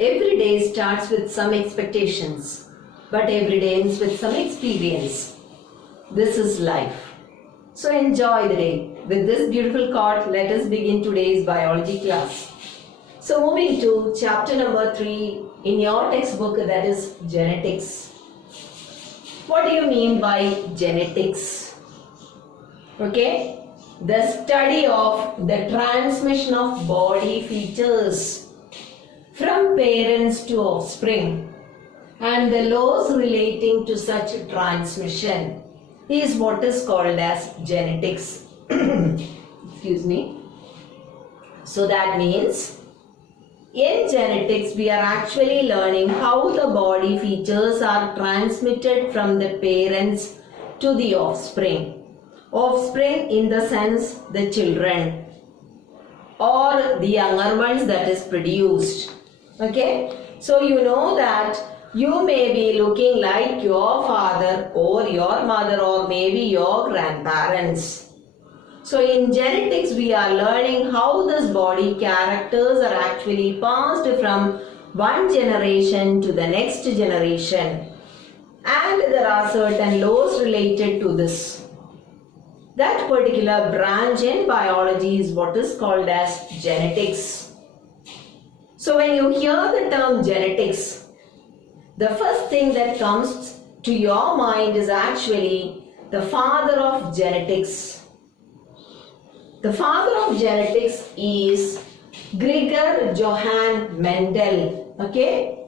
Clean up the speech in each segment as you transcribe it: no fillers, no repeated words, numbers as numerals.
Every day starts with some expectations, but every day ends with some experience. This is life. So enjoy the day. With this beautiful quote, let us begin today's biology class. So moving to chapter number 3 in your textbook, that is genetics. What do you mean by genetics? Okay, the study of the transmission of body features from parents to offspring and the laws relating to such transmission is what is called as genetics. Excuse me. So that means in genetics we are actually learning how the body features are transmitted from the parents to the offspring. Offspring in the sense the children or the younger ones that is produced. Okay, so you know that you may be looking like your father or your mother or maybe your grandparents. So in genetics we are learning how this body characters are actually passed from one generation to the next generation, and there are certain laws related to this. That particular branch in biology is what is called as genetics. So when you hear the term genetics, the first thing that comes to your mind is actually the father of genetics. The father of genetics is Gregor Johann Mendel. Okay,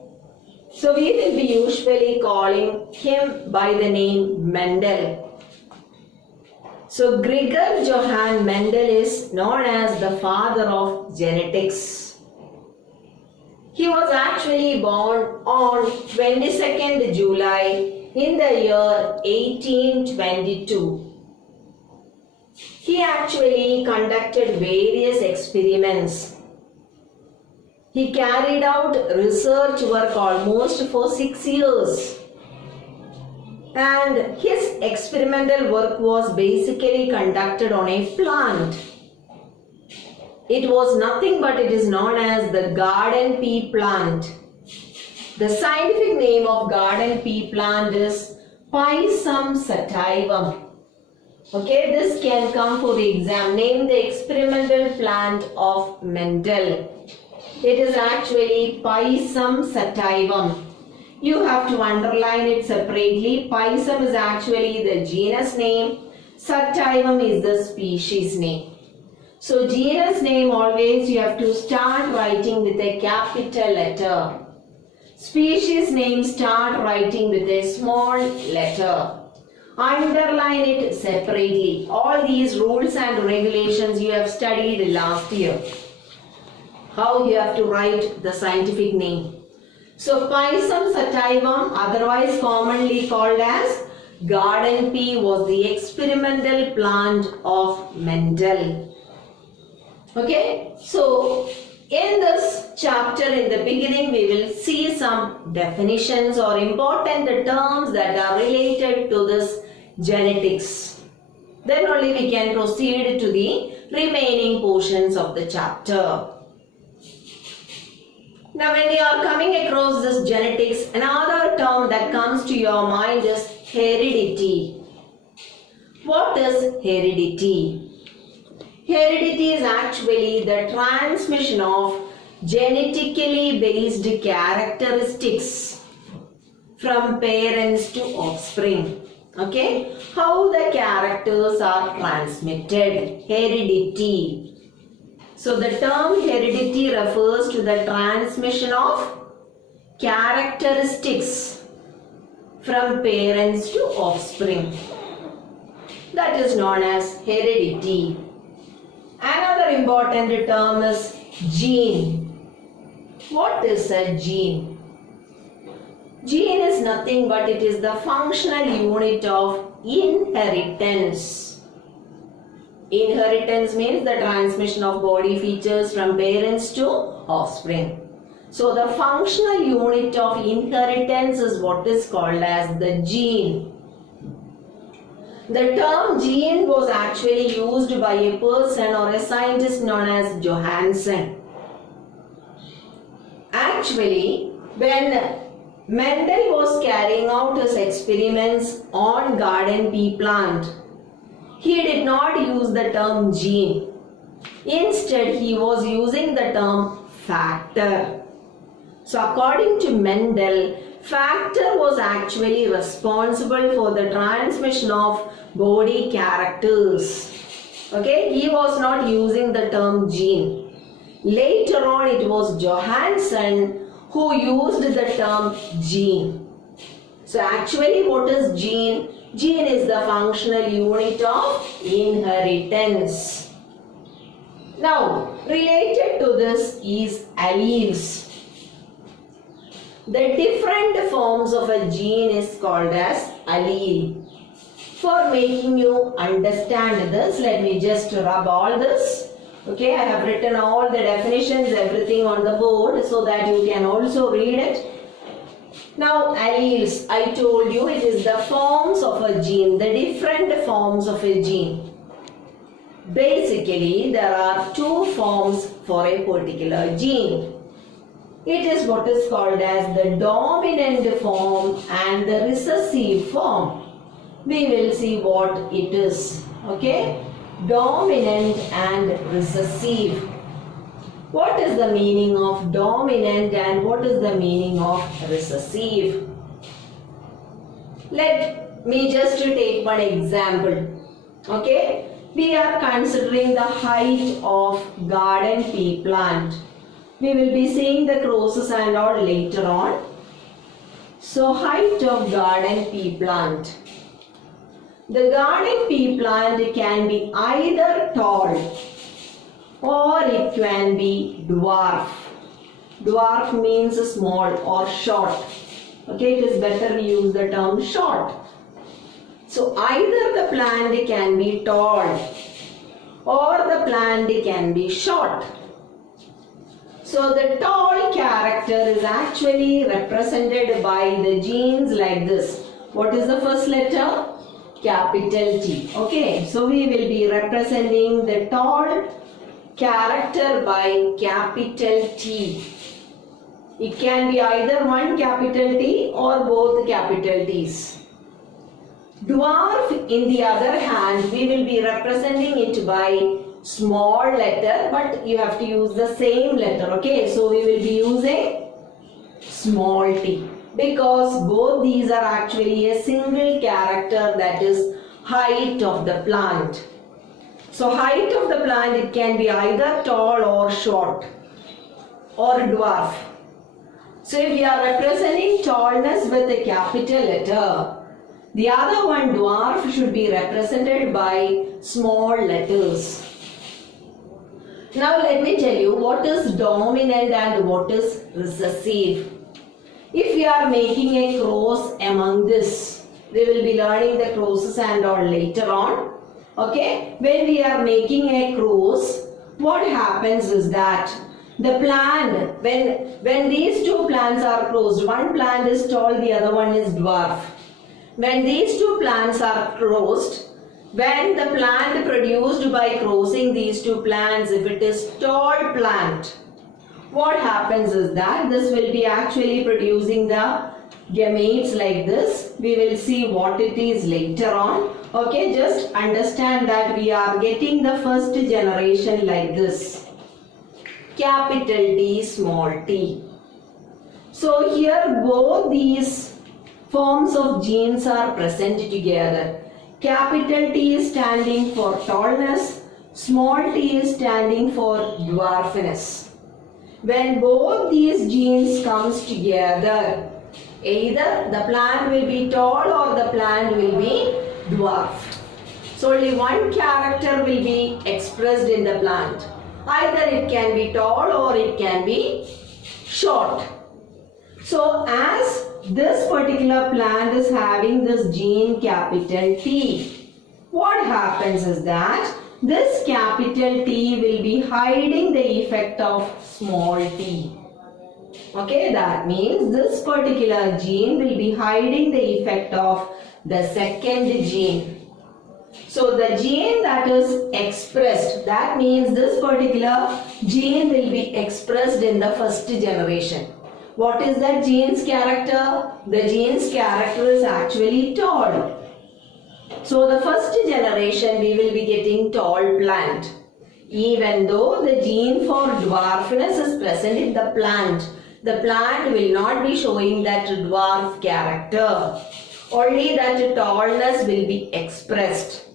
so we will be usually calling him by the name Mendel. So Gregor Johann Mendel is known as the father of genetics. He was actually born on 22nd July in the year 1822. He actually conducted various experiments. He carried out research work almost for 6 years. And his experimental work was basically conducted on a plant. It was nothing but it is known as the garden pea plant. The scientific name of garden pea plant is Pisum sativum. Okay, this can come for the exam. Name the experimental plant of Mendel. It is actually Pisum sativum. You have to underline it separately. Pisum is actually the genus name. Sativum is the species name. So genus name always you have to start writing with a capital letter. Species name start writing with a small letter. Underline it separately. All these rules and regulations you have studied last year. How you have to write the scientific name. So Pisum sativum, otherwise commonly called as garden pea, was the experimental plant of Mendel. Okay, so in this chapter in the beginning we will see some definitions or important terms that are related to this genetics. Then only we can proceed to the remaining portions of the chapter. Now when you are coming across this genetics, another term that comes to your mind is heredity. What is heredity? Heredity is actually the transmission of genetically based characteristics from parents to offspring. Okay, how the characters are transmitted. Heredity. So the term heredity refers to the transmission of characteristics from parents to offspring. That is known as heredity. Another important term is gene. What is a gene? Gene is nothing but it is the functional unit of inheritance. Inheritance means the transmission of body features from parents to offspring. So the functional unit of inheritance is what is called as the gene. The term gene was actually used by a person or a scientist known as Johansen. actually, when Mendel was carrying out his experiments on garden pea plant, he did not use the term gene. Instead, he was using the term factor. So according to Mendel, factor was actually responsible for the transmission of body characters. Okay, he was not using the term gene. Later on, it was Johansen who used the term gene. So actually, what is gene? Gene is the functional unit of inheritance. Now, related to this is alleles. The different forms of a gene is called as allele. For making you understand this, let me just rub all this. Okay, I have written all the definitions, everything on the board so that you can also read it. Now, alleles, I told you it is the forms of a gene, the different forms of a gene. Basically, there are two forms for a particular gene. It is what is called as the dominant form and the recessive form. We will see what it is. Okay? Dominant and recessive. What is the meaning of dominant and what is the meaning of recessive? Let me just take one example. Okay? We are considering the height of garden pea plant. We will be seeing the crosses and all later on. So height of garden pea plant. The garden pea plant can be either tall or it can be dwarf. Dwarf means small or short. Okay, it is better we use the term short. So either the plant can be tall or the plant can be short. So the tall character is actually represented by the genes like this. What is the first letter? Capital T. Okay, so we will be representing the tall character by capital T. It can be either one capital T or both capital T's. Dwarf, in the other hand, we will be representing it by small letter, but you have to use the same letter. Okay, so we will be using small t because both these are actually a single character, that is height of the plant. So height of the plant, it can be either tall or short or dwarf. So if we are representing tallness with a capital letter, the other one, dwarf, should be represented by small letters. Now let me tell you what is dominant and what is recessive. If we are making a cross among this, we will be learning the crosses and all later on. Okay, when we are making a cross, what happens is that the plant, when these two plants are crossed, one plant is tall, the other one is dwarf. When these two plants are crossed, when the plant produced by crossing these two plants, if it is tall plant, what happens is that this will be actually producing the gametes like this. We will see what it is later on. Okay, just understand that we are getting the first generation like this. Capital T, small t. So here both these forms of genes are present together. Capital T is standing for tallness, small t is standing for dwarfness. When both these genes comes together, either the plant will be tall or the plant will be dwarf. So only one character will be expressed in the plant. Either it can be tall or it can be short. So as this particular plant is having this gene capital T, what happens is that this capital T will be hiding the effect of small t. Okay, that means this particular gene will be hiding the effect of the second gene. So the gene that is expressed, that means this particular gene will be expressed in the first generation. What is that gene's character? The gene's character is actually tall. So the first generation we will be getting tall plant. Even though the gene for dwarfness is present in the plant will not be showing that dwarf character. Only that tallness will be expressed.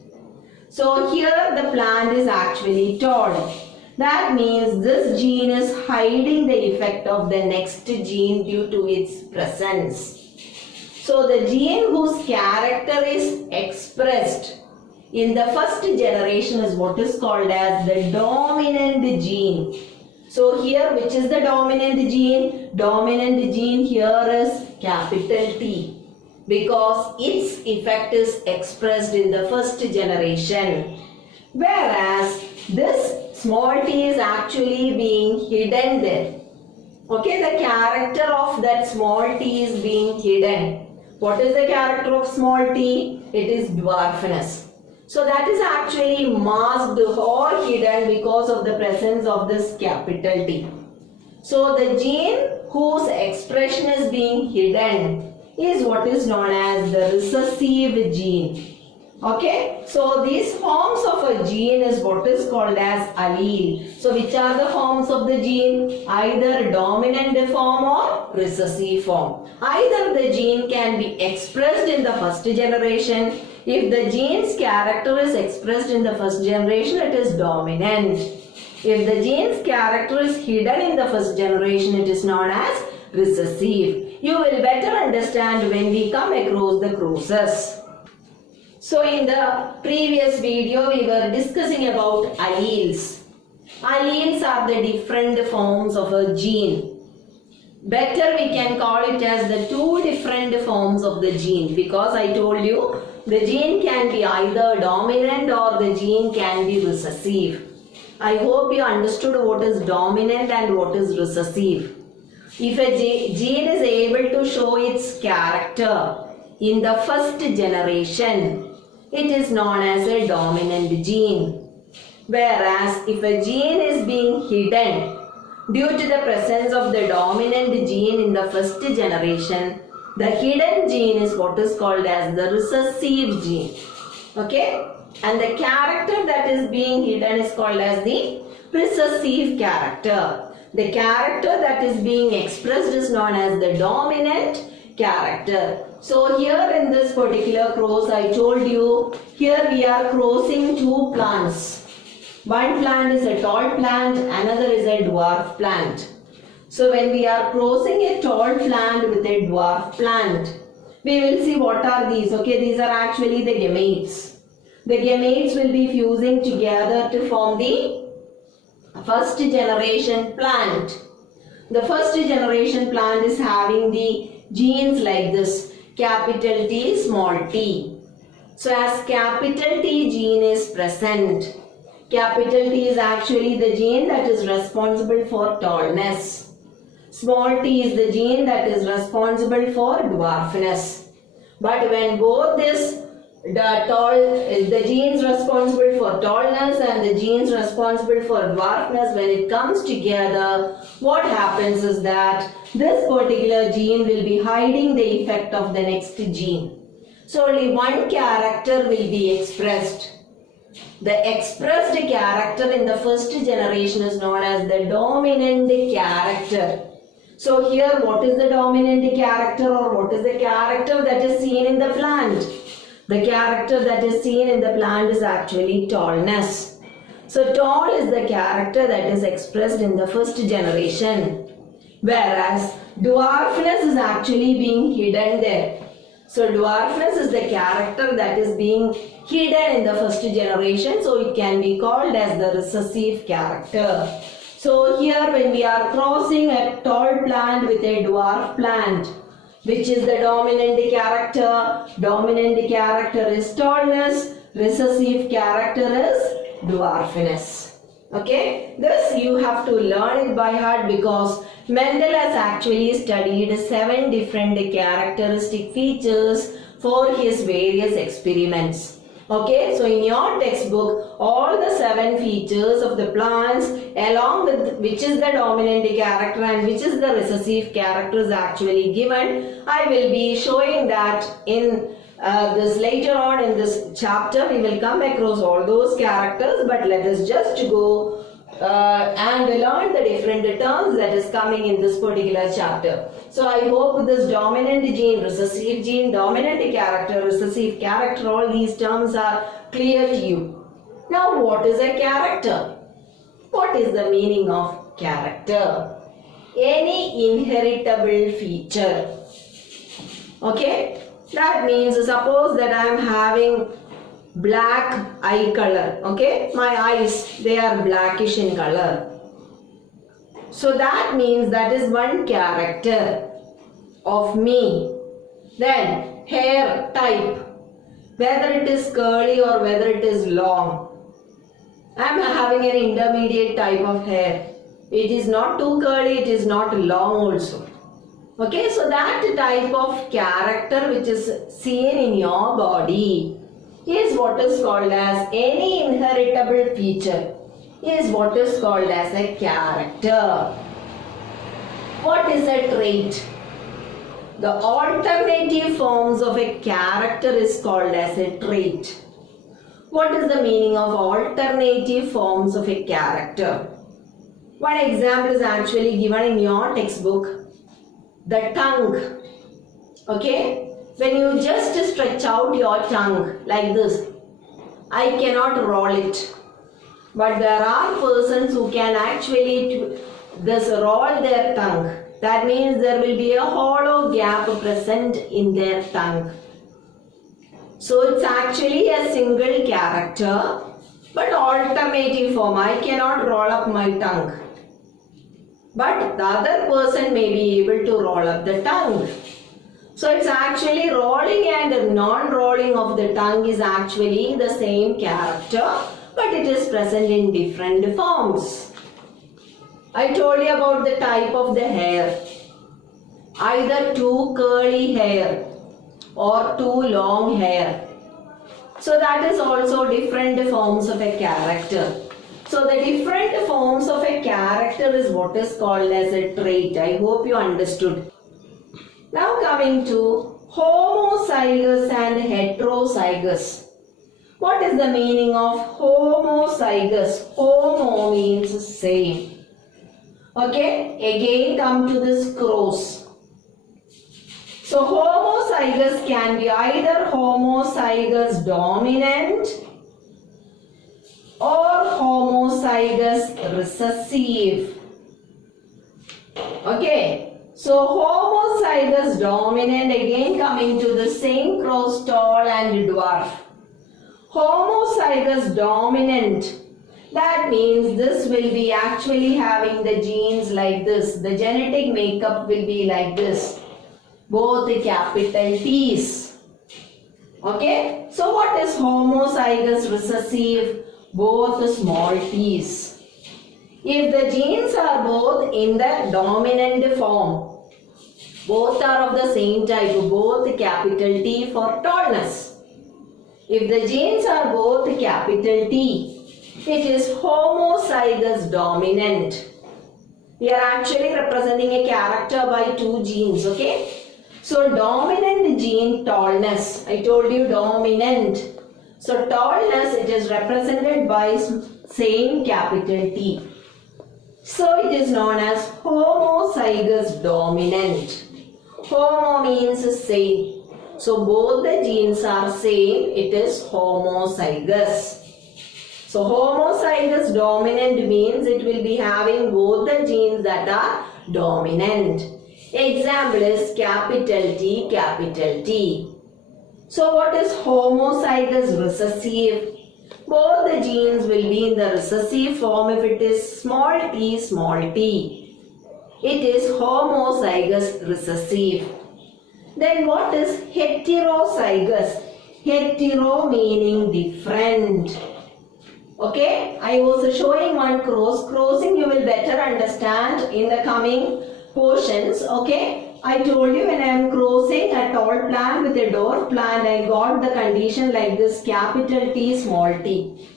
So here the plant is actually tall. That means this gene is hiding the effect of the next gene due to its presence. So the gene whose character is expressed in the first generation is what is called as the dominant gene. So here, which is the dominant gene? Dominant gene here is capital T, because its effect is expressed in the first generation. Whereas this small t is actually being hidden there. Okay, the character of that small t is being hidden. What is the character of small t? It is dwarfness. So that is actually masked or hidden because of the presence of this capital T. So the gene whose expression is being hidden is what is known as the recessive gene. Okay, so these forms of a gene is what is called as allele. So which are the forms of the gene? Either dominant form or recessive form. Either the gene can be expressed in the first generation. If the gene's character is expressed in the first generation, it is dominant. If the gene's character is hidden in the first generation, it is known as recessive. You will better understand when we come across the crosses. So in the previous video, we were discussing about alleles. Alleles are the different forms of a gene. Better we can call it as the two different forms of the gene, because I told you the gene can be either dominant or the gene can be recessive. I hope you understood what is dominant and what is recessive. If a gene is able to show its character in the first generation, it is known as a dominant gene. Whereas if a gene is being hidden due to the presence of the dominant gene in the first generation, the hidden gene is what is called as the recessive gene. Okay? And the character that is being hidden is called as the recessive character. The character that is being expressed is known as the dominant character. So here in this particular cross, I told you, here we are crossing two plants. One plant is a tall plant, another is a dwarf plant. So when we are crossing a tall plant with a dwarf plant, we will see what are these. Okay, these are actually the gametes. The gametes will be fusing together to form the first generation plant. The first generation plant is having the genes like this, capital T, small t. So as capital T gene is present, capital T is actually the gene that is responsible for tallness. Small t is the gene that is responsible for dwarfness. But when both the genes responsible for tallness and the genes responsible for dwarfness, when it comes together, what happens is that this particular gene will be hiding the effect of the next gene. So only one character will be expressed. The expressed character in the first generation is known as the dominant character. So here, what is the dominant character, or what is the character that is seen in the plant? The character that is seen in the plant is actually tallness. So tall is the character that is expressed in the first generation, whereas dwarfness is actually being hidden there. So dwarfness is the character that is being hidden in the first generation, so it can be called as the recessive character. So here when we are crossing a tall plant with a dwarf plant, which is the dominant character is tallness, recessive character is dwarfness. Okay, this you have to learn it by heart, because Mendel has actually studied 7 different characteristic features for his various experiments. Okay, so in your textbook, all the 7 features of the plants along with which is the dominant character and which is the recessive character is actually given. I will be showing that in this later on in this chapter. We will come across all those characters, but let us just go and learn the different terms that is coming in this particular chapter. So I hope this dominant gene, recessive gene, dominant character, recessive character, all these terms are clear to you. Now what is a character? What is the meaning of character? Any inheritable feature. Okay? That means suppose that I am having black eye color. Okay? My eyes, they are blackish in color. So that means that is one character of me. Then hair type, whether it is curly or whether it is long. I am having an intermediate type of hair. It is not too curly, it is not long also. Okay, so that type of character which is seen in your body is what is called as any inheritable feature. Is what is called as a character. What is a trait? The alternative forms of a character is called as a trait. What is the meaning of alternative forms of a character? One example is actually given in your textbook. The tongue. Okay? When you just stretch out your tongue like this, I cannot roll it. But there are persons who can actually roll their tongue. That means there will be a hollow gap present in their tongue. So it's actually a single character, but alternative form. I cannot roll up my tongue. But the other person may be able to roll up the tongue. So it's actually rolling and non-rolling of the tongue is actually the same character, but it is present in different forms. I told you about the type of the hair. Either too curly hair or too long hair. So that is also different forms of a character. So the different forms of a character is what is called as a trait. I hope you understood. Now coming to homozygous and heterozygous. What is the meaning of homozygous? Homo means same. Okay, again come to this cross. So homozygous can be either homozygous dominant or homozygous recessive. Okay, so homozygous dominant, again coming to the same cross, tall and dwarf. Homozygous dominant, that means this will be actually having the genes like this. The genetic makeup will be like this. Both the capital T's. Okay, so what is homozygous recessive? Both the small t's. If the genes are both in the dominant form, both are of the same type, both capital T for tallness. If the genes are both capital T, it is homozygous dominant. We are actually representing a character by 2 genes, okay? So dominant gene tallness, I told you dominant. So tallness, it is represented by same capital T. So it is known as homozygous dominant. Homo means same. So both the genes are same, it is homozygous. So homozygous dominant means it will be having both the genes that are dominant. Example is capital T, capital T. So what is homozygous recessive? Both the genes will be in the recessive form if it is small t, small t. It is homozygous recessive. Then what is heterozygous? Hetero meaning different. Okay, I was showing one crossing you will better understand in the coming portions. Okay, I told you when I am crossing a tall plant with a dwarf plant, I got the condition like this, capital T, small t.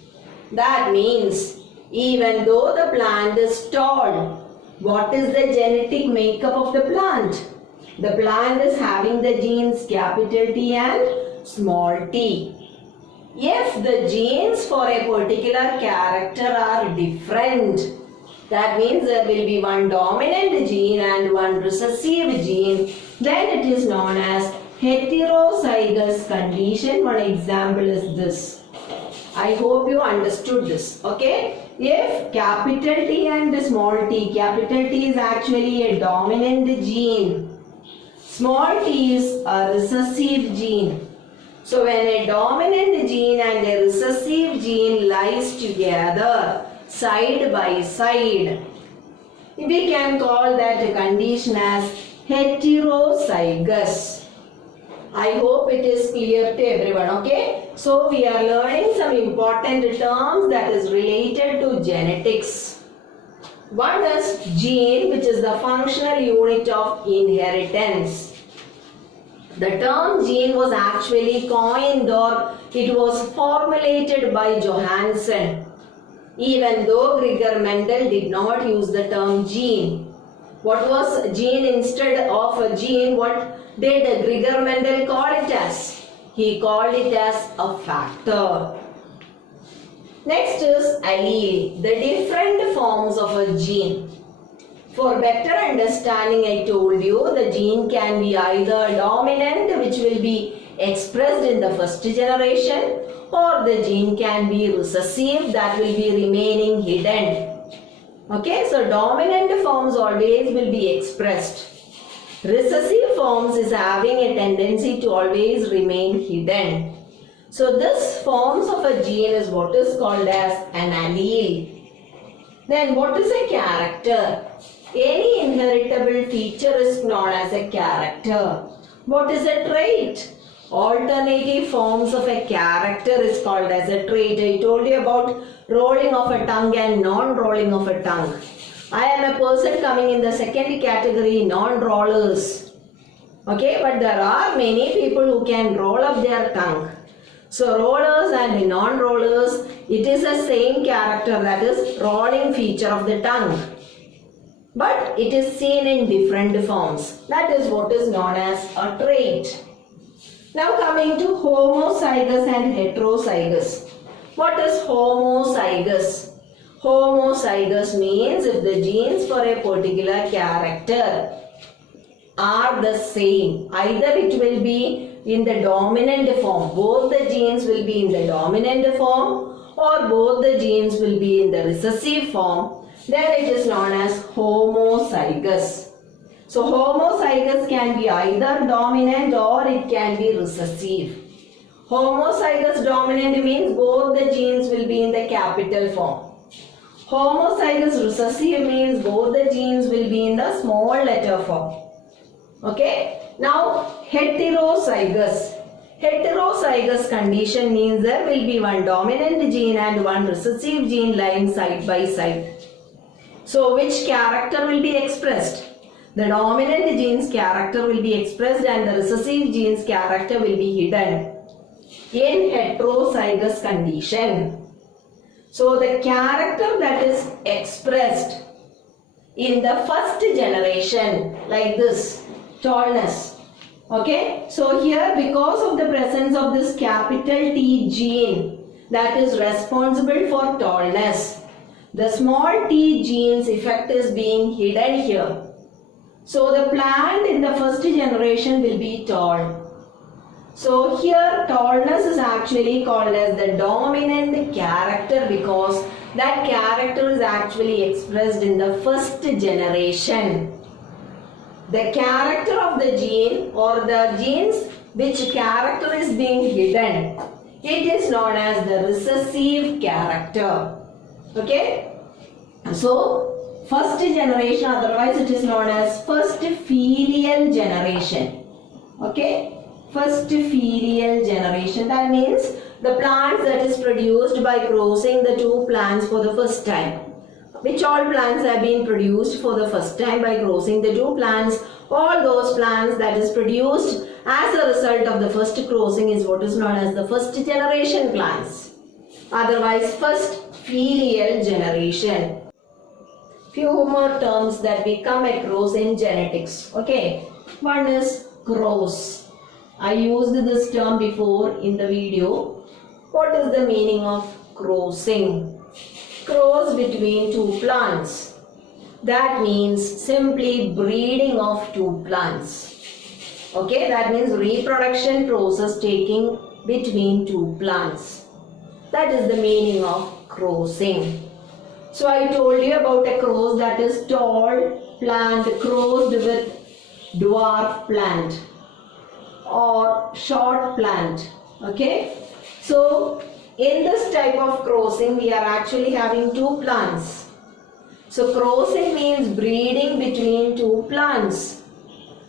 That means even though the plant is tall, what is the genetic makeup of the plant? The plant is having the genes capital T and small t. If the genes for a particular character are different, that means there will be one dominant gene and one recessive gene, then it is known as heterozygous condition. One example is this. I hope you understood this. Okay? If capital T and small t, capital T is actually a dominant gene, small t is a recessive gene. So when a dominant gene and a recessive gene lies together side by side, we can call that condition as heterozygous. I hope it is clear to everyone. Okay, so we are learning some important terms that is related to genetics. One is gene, which is the functional unit of inheritance. The term gene was actually coined, or it was formulated by Johansen, even though Gregor Mendel did not use the term gene. What was gene instead of a gene? What did Gregor Mendel call it as? He called it as a factor. Next is allele, the different forms of a gene. For better understanding, I told you the gene can be either dominant, which will be expressed in the first generation, or the gene can be recessive, that will be remaining hidden. Okay, so dominant forms always will be expressed. Recessive forms is having a tendency to always remain hidden. So this forms of a gene is what is called as an allele. Then what is a character? Any inheritable feature is known as a character. What is a trait? Alternative forms of a character is called as a trait. I told you about rolling of a tongue and non-rolling of a tongue. I am a person coming in the second category, non-rollers. Okay, but there are many people who can roll up their tongue. So rollers and non-rollers, it is the same character, that is rolling feature of the tongue. But it is seen in different forms. That is what is known as a trait. Now coming to homozygous and heterozygous. What is homozygous? Homozygous means if the genes for a particular character are the same, either it will be in the dominant form, both the genes will be in the dominant form, or both the genes will be in the recessive form, then it is known as homozygous. So homozygous can be either dominant or it can be recessive. Homozygous dominant means both the genes will be in the capital form. Homozygous recessive means both the genes will be in the small letter form. Okay. Now heterozygous. Heterozygous condition means there will be one dominant gene and one recessive gene lying side by side. So which character will be expressed? The dominant gene's character will be expressed and the recessive gene's character will be hidden in heterozygous condition. So the character that is expressed in the first generation, like this, tallness. Okay, so here because of the presence of this capital T gene that is responsible for tallness, the small t gene's effect is being hidden here. So the plant in the first generation will be tall. So here tallness is actually called as the dominant character because that character is actually expressed in the first generation. The character of the gene or the genes which character is being hidden, it is known as the recessive character. Okay. So first generation, otherwise it is known as first filial generation. Okay. First filial generation, that means the plants that is produced by crossing the two plants for the first time. Which all plants have been produced for the first time by crossing the two plants? All those plants that is produced as a result of the first crossing is what is known as the first generation plants. Otherwise, first filial generation. Few more terms that we come across in genetics. Okay, one is cross. I used this term before in the video. What is the meaning of crossing? Cross between two plants. That means simply breeding of two plants. Okay, that means reproduction process taking between two plants. That is the meaning of crossing. So I told you about a cross, that is tall plant crossed with dwarf plant or short plant. Okay, so in this type of crossing we are actually having two plants. So crossing means breeding between two plants.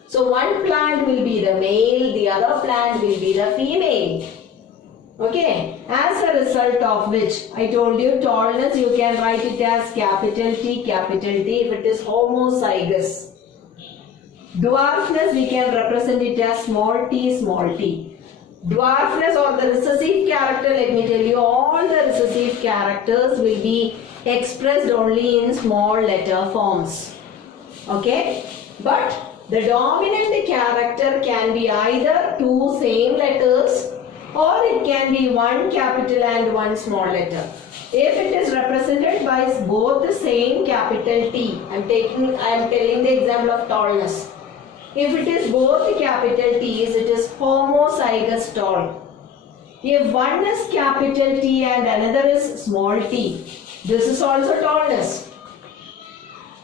So one plant will be the male, the other plant will be the female. Okay, as a result of which I told you tallness you can write it as capital T if it is homozygous. Dwarfness we can represent it as small t. Dwarfness or the recessive character, let me tell you, all the recessive characters will be expressed only in small letter forms. Okay, but the dominant character can be either two same letters or it can be one capital and one small letter. If it is represented by both the same capital T, I am telling the example of tallness. If it is both the capital T's, it is homozygous tall. If one is capital T and another is small t, this is also tallness.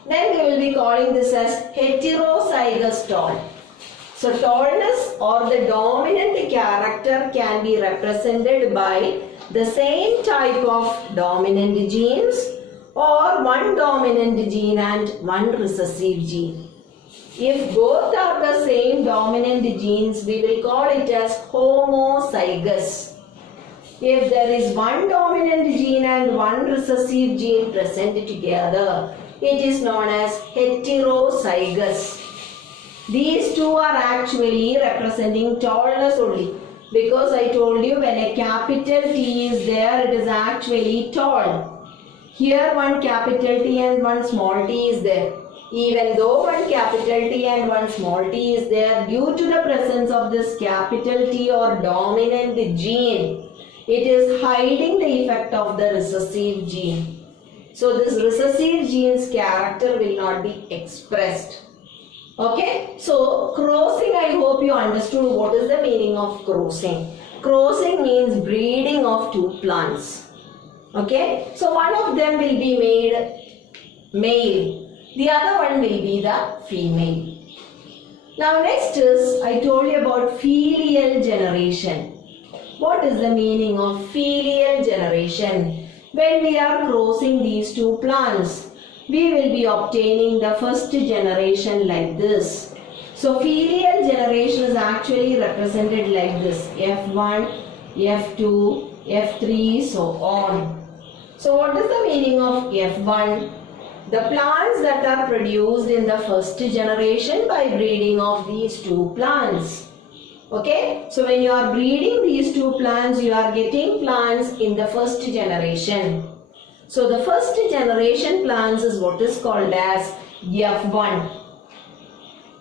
Then we will be calling this as heterozygous tall. So tallness or the dominant character can be represented by the same type of dominant genes or one dominant gene and one recessive gene. If both are the same dominant genes, we will call it as homozygous. If there is one dominant gene and one recessive gene present together, it is known as heterozygous. These two are actually representing tallness only, because I told you when a capital T is there, it is actually tall. Here one capital T and one small t is there. Even though one capital T and one small t is there, due to the presence of this capital T or dominant gene, it is hiding the effect of the recessive gene. So this recessive gene's character will not be expressed. Okay, so crossing, I hope you understood what is the meaning of crossing. Crossing means breeding of two plants. Okay, so one of them will be made male. The other one will be the female. Now next is, I told you about filial generation. What is the meaning of filial generation? When we are crossing these two plants, we will be obtaining the first generation like this. So filial generation is actually represented like this: F1, F2, F3, so on. So what is the meaning of F1? The plants that are produced in the first generation by breeding of these two plants. Okay, so when you are breeding these two plants, you are getting plants in the first generation. So the first generation plants is what is called as F1.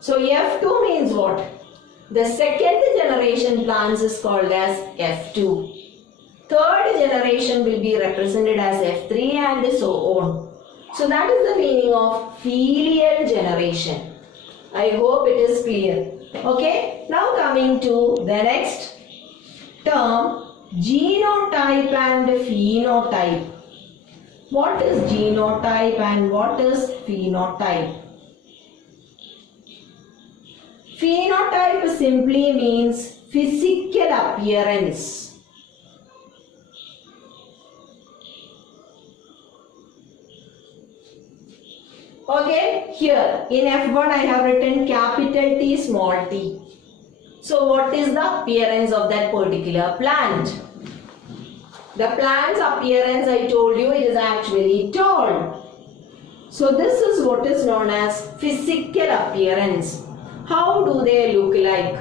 So F2 means what? The second generation plants is called as F2. Third generation will be represented as F3 and so on. So that is the meaning of filial generation. I hope it is clear. Okay, now coming to the next term, genotype and phenotype. What is genotype and what is phenotype? Phenotype simply means physical appearance. Okay, here in F1 I have written capital T, small t. So what is the appearance of that particular plant? The plant's appearance, I told you, it is actually tall. So this is what is known as physical appearance. How do they look like?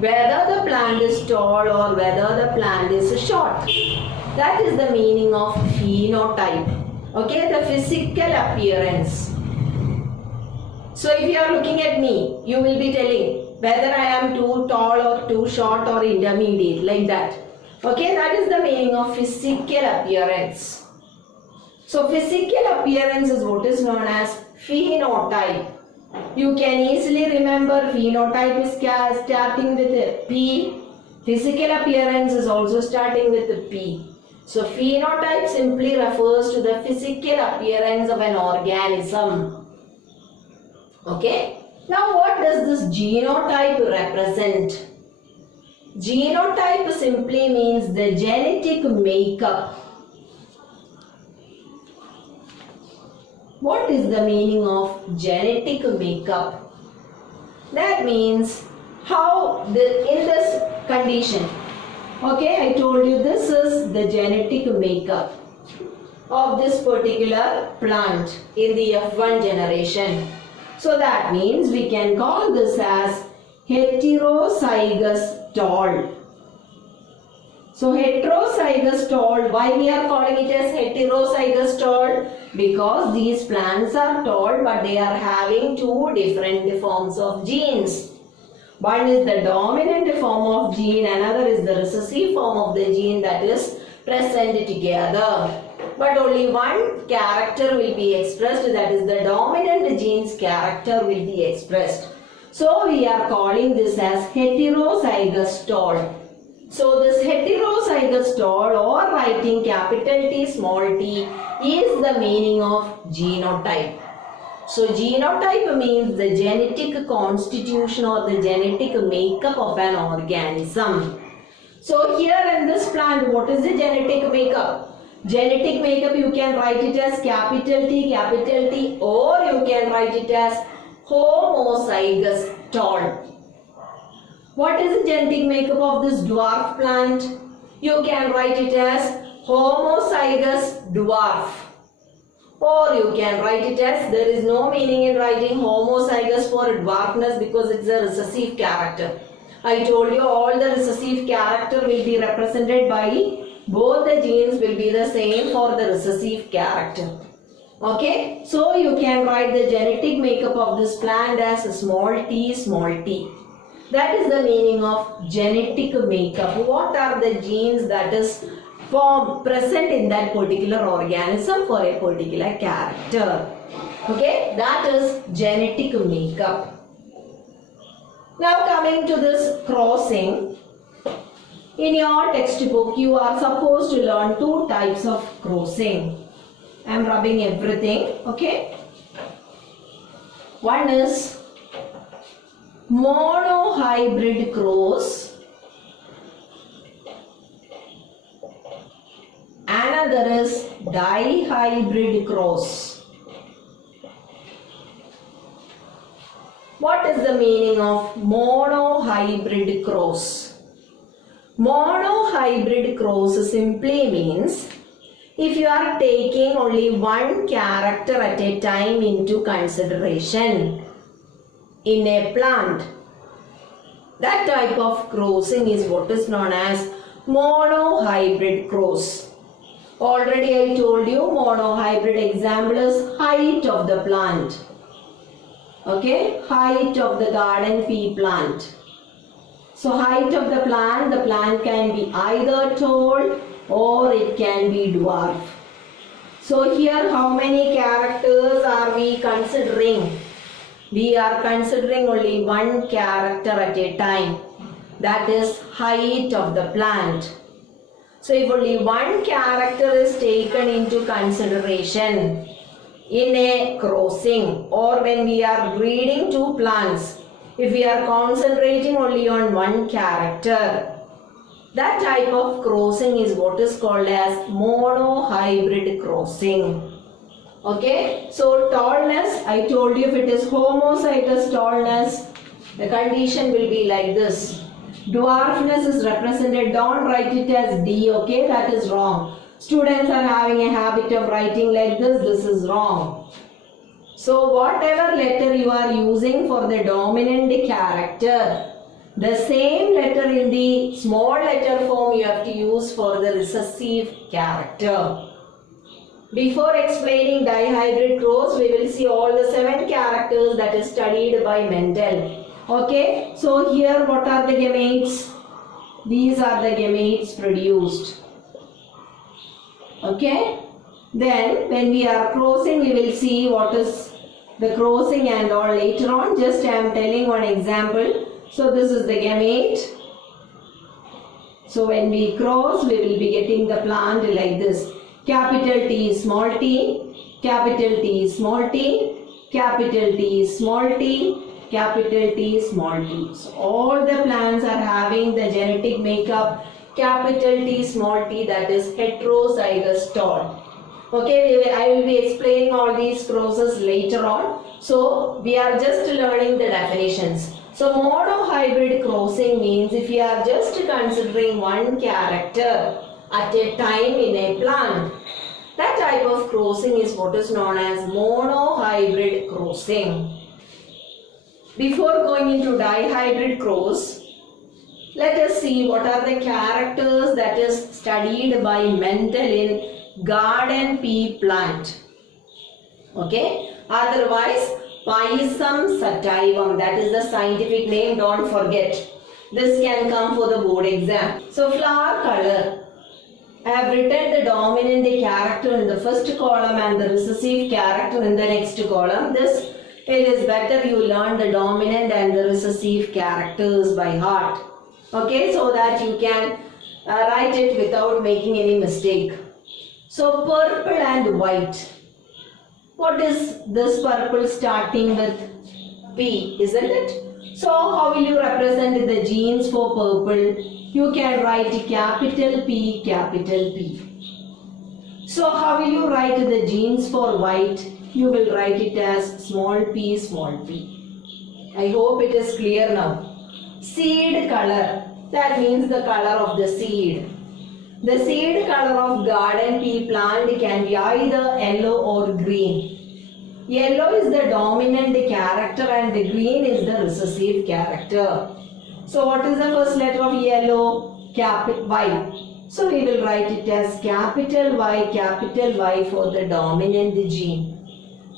Whether the plant is tall or whether the plant is short. That is the meaning of phenotype. Okay, the physical appearance. So if you are looking at me, you will be telling whether I am too tall or too short or intermediate, like that. Okay, that is the meaning of physical appearance. So physical appearance is what is known as phenotype. You can easily remember phenotype is starting with a P. Physical appearance is also starting with a P. So phenotype simply refers to the physical appearance of an organism. Okay. Now what does this genotype represent? Genotype simply means the genetic makeup. What is the meaning of genetic makeup? That means how in this condition. Okay, I told you this is the genetic makeup of this particular plant in the F1 generation. So that means we can call this as heterozygous tall. So heterozygous tall, why we are calling it as heterozygous tall? Because these plants are tall but they are having two different forms of genes. One is the dominant form of gene, another is the recessive form of the gene that is present together. But only one character will be expressed, that is the dominant gene's character will be expressed. So we are calling this as heterozygous tall. So this heterozygous tall, or writing capital T small t, is the meaning of genotype. So genotype means the genetic constitution or the genetic makeup of an organism. So here in this plant, what is the genetic makeup? Genetic makeup, you can write it as capital T, or you can write it as homozygous tall. What is the genetic makeup of this dwarf plant? You can write it as homozygous dwarf. Or you can write it as, there is no meaning in writing homozygous for dwarfness because it's a recessive character. I told you all the recessive character will be represented by both the genes will be the same for the recessive character. Okay, so you can write the genetic makeup of this plant as small t. That is the meaning of genetic makeup. What are the genes that is present in that particular organism for a particular character? Okay, that is genetic makeup. Now coming to this crossing. In your textbook, you are supposed to learn two types of crossing. I am rubbing everything, okay? One is monohybrid cross. Another is dihybrid cross. What is the meaning of monohybrid cross? Monohybrid cross simply means if you are taking only one character at a time into consideration in a plant, that type of crossing is what is known as monohybrid cross. Already I told you monohybrid example is height of the plant. Okay, height of the garden pea plant. So height of the plant can be either tall or it can be dwarf. So here how many characters are we considering? We are considering only one character at a time. That is height of the plant. So if only one character is taken into consideration in a crossing or when we are breeding two plants, if we are concentrating only on one character, that type of crossing is what is called as monohybrid crossing. Okay, so tallness, I told you if it is homozygous tallness, the condition will be like this. Dwarfness is represented, don't write it as D, okay, that is wrong. Students are having a habit of writing like this is wrong. So whatever letter you are using for the dominant character, the same letter in the small letter form you have to use for the recessive character. Before explaining dihybrid cross, we will see all the 7 characters that is studied by Mendel. Okay, so here what are the gametes? These are the gametes produced. Okay, then when we are crossing, we will see what is the crossing and all later on. Just I am telling one example. So this is the gamete. So when we cross, we will be getting the plant like this. Capital T, small t, capital T, small t, capital T, small t, capital T, small t. So all the plants are having the genetic makeup capital T, small t, that is heterozygous tall. Okay, I will be explaining all these crosses later on. So we are just learning the definitions. So monohybrid crossing means if you are just considering one character at a time in a plant, that type of crossing is what is known as monohybrid crossing. Before going into dihybrid cross, let us see what are the characters that is studied by Mendel in garden pea plant. Okay, otherwise Pisum sativum, that is the scientific name, don't forget. This can come for the board exam. So flower color, I have written the dominant character in the first column and the recessive character in the next column. This, it is better you learn the dominant and the recessive characters by heart. Okay, so that you can write it without making any mistake. So purple and white. What is this purple starting with P, isn't it? So how will you represent the genes for purple? You can write capital P, capital P. So how will you write the genes for white? You will write it as small p, small p. I hope it is clear now. Seed color, that means the color of the seed. The seed color of garden pea plant can be either yellow or green. Yellow is the dominant character and the green is the recessive character. So what is the first letter of yellow? Y. So we will write it as capital Y for the dominant gene.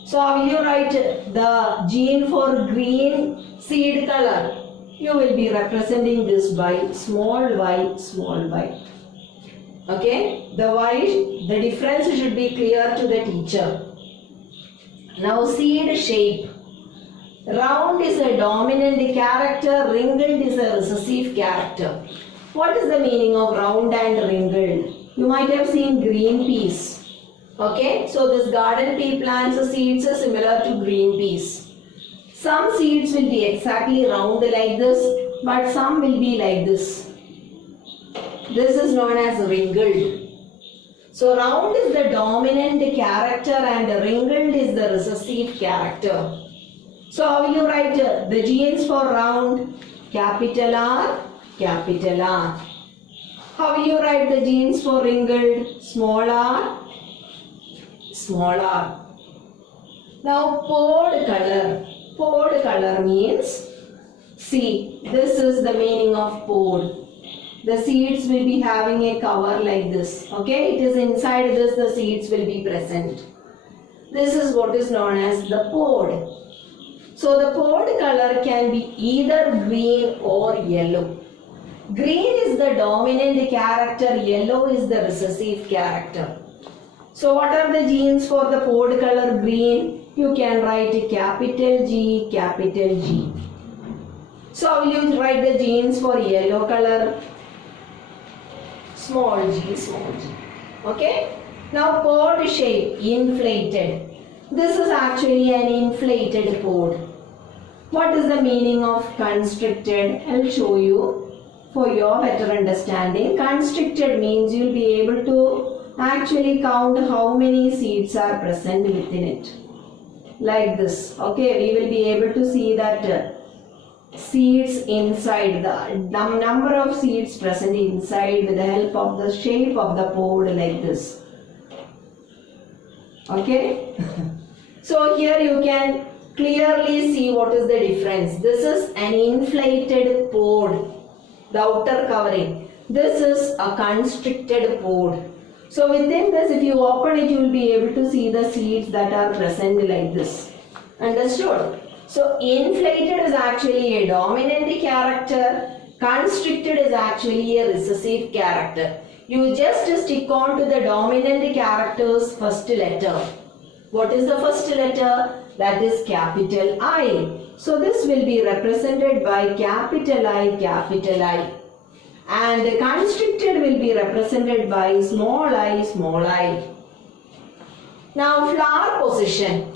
So how you write the gene for green seed color? You will be representing this by small y, small y. Okay, the difference should be clear to the teacher. Now seed shape. Round is a dominant character, wrinkled is a recessive character. What is the meaning of round and wrinkled? You might have seen green peas. Okay, so this garden pea plants seeds are similar to green peas. Some seeds will be exactly round like this, but some will be like this. This is known as wrinkled. So round is the dominant character and wrinkled is the recessive character. So how you write the genes for round? Capital R, capital R. How you write the genes for wrinkled? Small r, small r. Now pod color. Pod color means, see, this is the meaning of pod. The seeds will be having a cover like this. Okay, it is inside this the seeds will be present. This is what is known as the pod. So the pod color can be either green or yellow. Green is the dominant character, yellow is the recessive character. So what are the genes for the pod color green? You can write capital G, capital G. So how will you write the genes for yellow color? Small g, small g. Okay? Now pod shape, inflated. This is actually an inflated pod. What is the meaning of constricted? I will show you for your better understanding. Constricted means you will be able to actually count how many seeds are present within it. Like this. Okay, we will be able to see that seeds inside, the number of seeds present inside with the help of the shape of the pod like this. Okay. So here you can clearly see what is the difference. This is an inflated pod, the outer covering. This is a constricted pod. So within this, if you open it, you will be able to see the seeds that are present like this. Understood? So inflated is actually a dominant character. Constricted is actually a recessive character. You just stick on to the dominant character's first letter. What is the first letter? That is capital I. So this will be represented by capital I, capital I. And the constricted will be represented by small I, small I. Now flower position.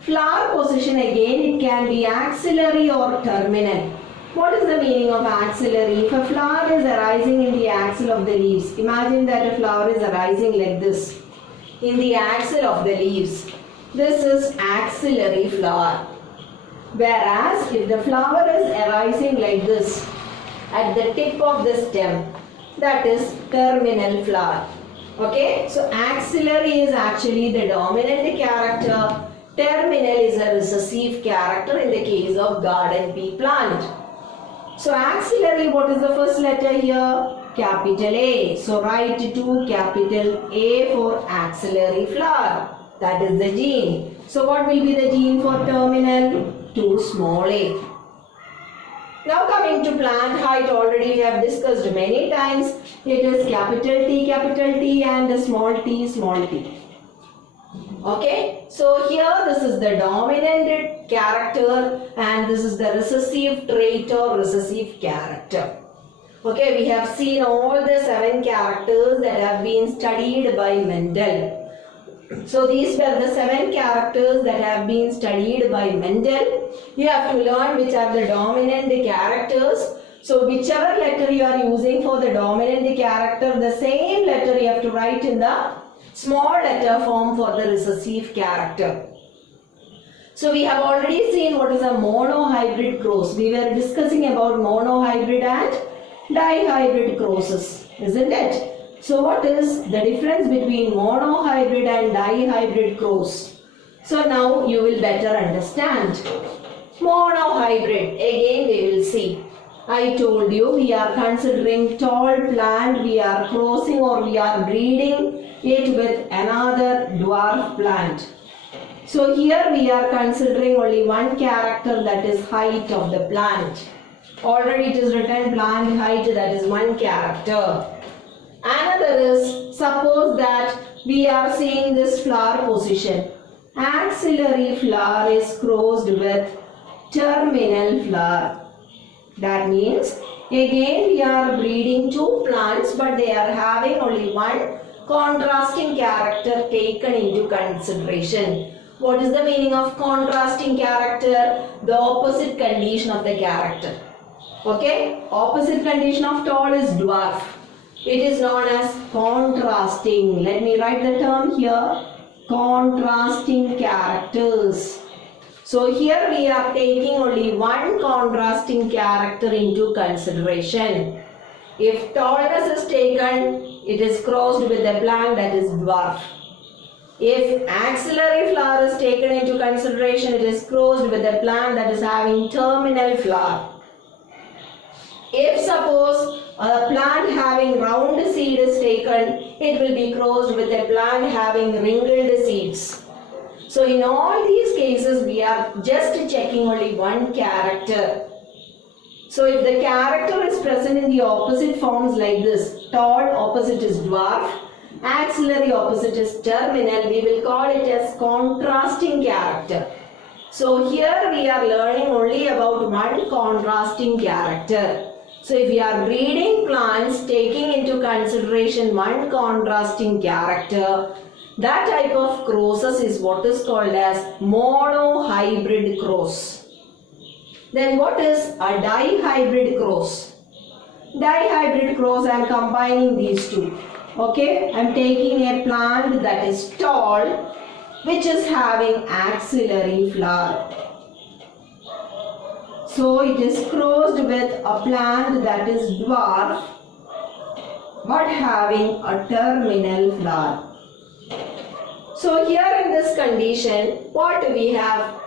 Flower position again, it can be axillary or terminal. What is the meaning of axillary? If a flower is arising in the axil of the leaves, imagine that a flower is arising like this in the axil of the leaves. This is axillary flower. Whereas if the flower is arising like this at the tip of the stem, that is terminal flower. Okay, so axillary is actually the dominant character. Terminal is a recessive character in the case of garden pea plant. So axillary, what is the first letter here? Capital A. So write to capital A for axillary flower. That is the gene. So what will be the gene for terminal? 2 small a. Now coming to plant height, already we have discussed many times. It is capital T and small t, small t. Okay, so here this is the dominant character and this is the recessive trait or recessive character. Okay, we have seen all the 7 characters that have been studied by Mendel. So these were the 7 characters that have been studied by Mendel. You have to learn which are the dominant characters. So whichever letter you are using for the dominant character, the same letter you have to write in the small letter form for the recessive character. So we have already seen what is a monohybrid cross. We were discussing about monohybrid and dihybrid crosses, isn't it? So what is the difference between monohybrid and dihybrid cross? So now you will better understand. Monohybrid, again we will see. I told you we are considering tall plant, we are crossing or we are breeding it with another dwarf plant. So here we are considering only one character, that is height of the plant. Already it is written plant height, that is one character. Another is, suppose that we are seeing this flower position. Axillary flower is crossed with terminal flower. That means again we are breeding 2 plants, but they are having only one contrasting character taken into consideration. What is the meaning of contrasting character? The opposite condition of the character. Okay, opposite condition of tall is dwarf. It is known as contrasting. Let me write the term here. Contrasting characters. So here we are taking only one contrasting character into consideration. If tallness is taken, it is crossed with a plant, that is dwarf. If axillary flower is taken into consideration, it is crossed with a plant that is having terminal flower. If suppose a plant having round seed is taken, it will be crossed with a plant having wrinkled seeds. So in all these cases, we are just checking only one character. So if the character is present in the opposite forms like this, tall opposite is dwarf, axillary opposite is terminal, we will call it as contrasting character. So here we are learning only about one contrasting character. So if we are breeding plants taking into consideration one contrasting character, that type of crosses is what is called as monohybrid cross. Then what is a dihybrid cross? Dihybrid cross, I am combining these two. Okay, I am taking a plant that is tall, which is having axillary flower. So it is crossed with a plant that is dwarf but having a terminal flower. So here in this condition, what we are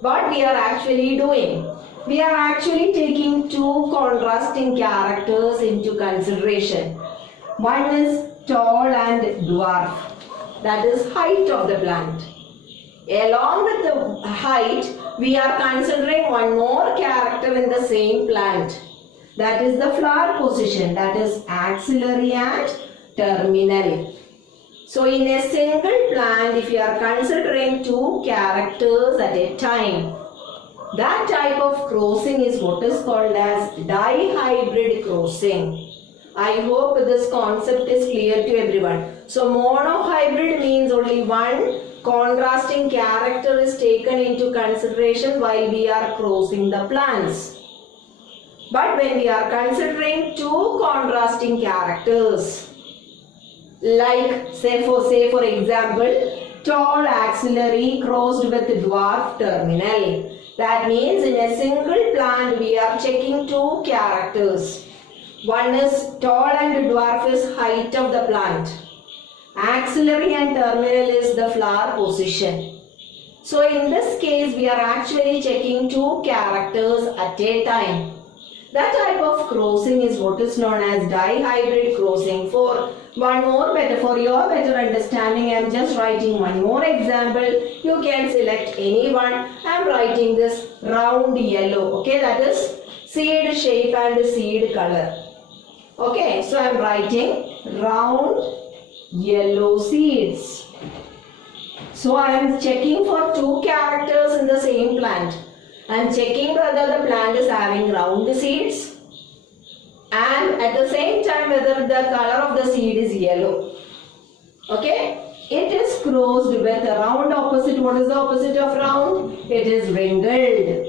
actually doing? We are actually taking two contrasting characters into consideration. One is tall and dwarf, that is height of the plant. Along with the height, we are considering one more character in the same plant. That is the flower position, that is axillary and terminal. So in a single plant, if you are considering two characters at a time, that type of crossing is what is called as dihybrid crossing. I hope this concept is clear to everyone. So monohybrid means only one contrasting character is taken into consideration while we are crossing the plants. But when we are considering two contrasting characters, like say for example, tall axillary crossed with dwarf terminal. That means in a single plant we are checking two characters. One is tall and dwarf is height of the plant. Axillary and terminal is the flower position. So in this case we are actually checking two characters at a time. That type of crossing is what is known as dihybrid crossing. For your better understanding, I am just writing one more example. You can select any one. I am writing this round yellow. Okay, that is seed shape and seed color. Okay, so I am writing round yellow seeds. So I am checking for two characters in the same plant. I am checking whether the plant is having round seeds and at the same time whether the color of the seed is yellow. Okay, it is crossed with a round opposite. What is the opposite of round? It is wrinkled.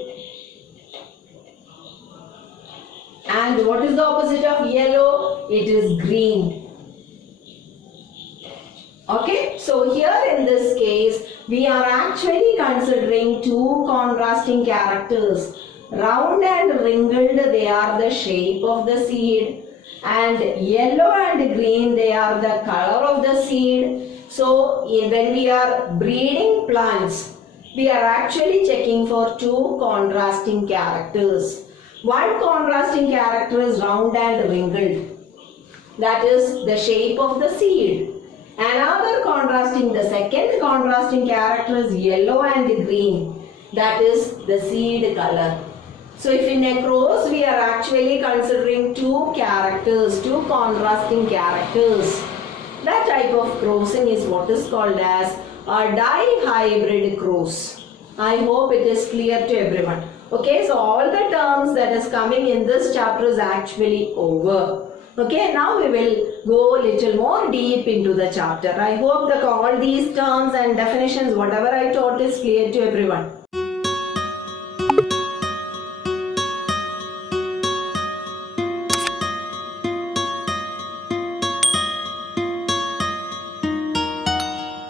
And what is the opposite of yellow? It is green. Okay, so here in this case, we are actually considering two contrasting characters. Round and wrinkled, they are the shape of the seed. And yellow and green, they are the color of the seed. So, when we are breeding plants, we are actually checking for two contrasting characters. One contrasting character is round and wrinkled. That is the shape of the seed. The second contrasting character is yellow and green. That is the seed color. So if in a cross we are actually considering two characters, two contrasting characters. That type of crossing is what is called as a dihybrid cross. I hope it is clear to everyone. Okay, so all the terms that is coming in this chapter is actually over. Okay, now we will go a little more deep into the chapter. I hope that all these terms and definitions, whatever I taught, is clear to everyone.